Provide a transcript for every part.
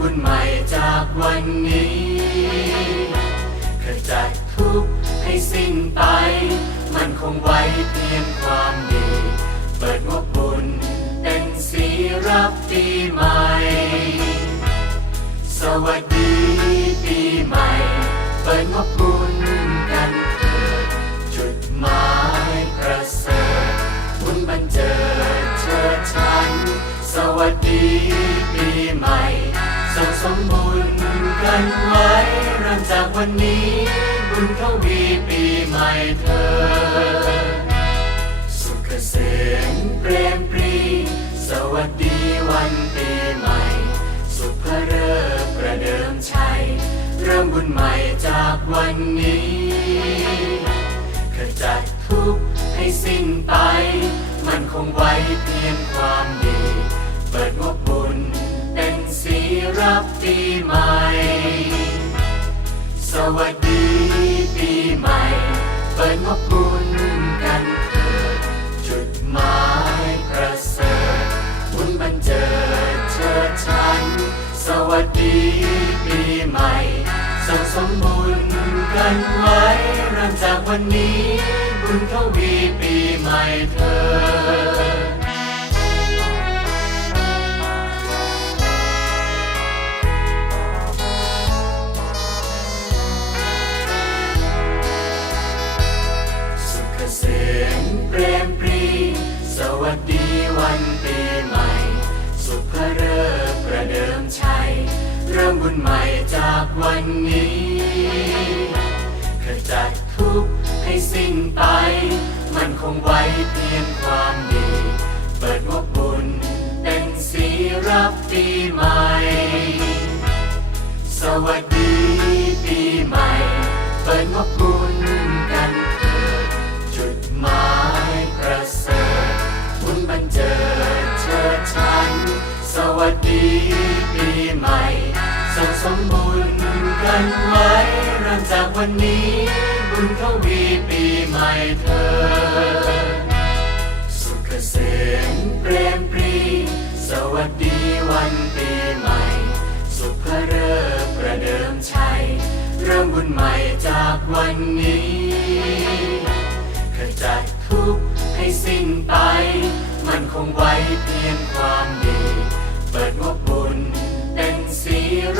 บุญใหม่จากวันนี้ขจัดทุกข์ให้สิ้นไป มันคงไว้เพียงความดี เปิดงบบุญเป็นสีรับปีใหม่ สวัสดี สังสมบุญกันไว้ เริ่มจากวันนี้ บุญทวีปีใหม่เถิดสุขเกษมเปรมปรี สวัสดีวันปีใหม่ สุภเริกประเดิมชัย เริ่มบุญใหม่จากวันนี้ขจัดทุกข์ให้สิ้นไป มันคงไว้เพียงความดี บปีใหม่ สวัสดีปีใหม่ เปิดงบบุญกันเถิดจุดหมายประเสริฐบุญบันเจิดเชิดชัน สวัสดีปีใหม่สังสมบุญกันไว้เริ่มจากวันนี้ บุญทวีปีใหม่เถิด วัสดีวันปีใหม่ สุภเริกประเดิมชัย เริ่มบุญใหม่จากวันนี้ขจัดทุกข์ให้สิ้นไป มันคงไว้เพียงความดี เปิดงบบุญเป็นสีรับปีใหม่ สวัส สวัสดีปีใหม่สังสมบุญกันไว้เริ่มจากวันนี้บุญทวีปีใหม่เถิดสุขเกษมเปรมปรี สวัสดีวันปีใหม่ สุภเริกประเดิมชัย เริ่มบุญใหม่จากวันนี้ขจัดทุกข์ให้สิ้นไป มันคงไว้เพียงความดี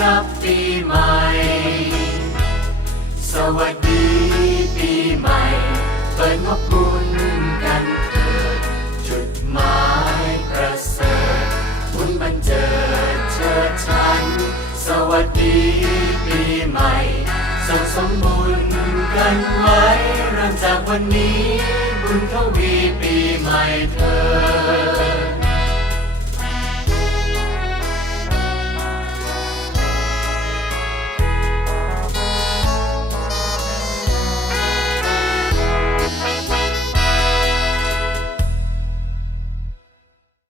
รับปีใหม่ สวัสดีปีใหม่ เปิดงบบุญกันเถิด จุดหมายประเสริฐบุญบันเจิดเชิดชัน สวัสดีปีใหม่สังสมบุญกันไว้เริ่มจากวันนี้ บุญทวีปีใหม่เธอ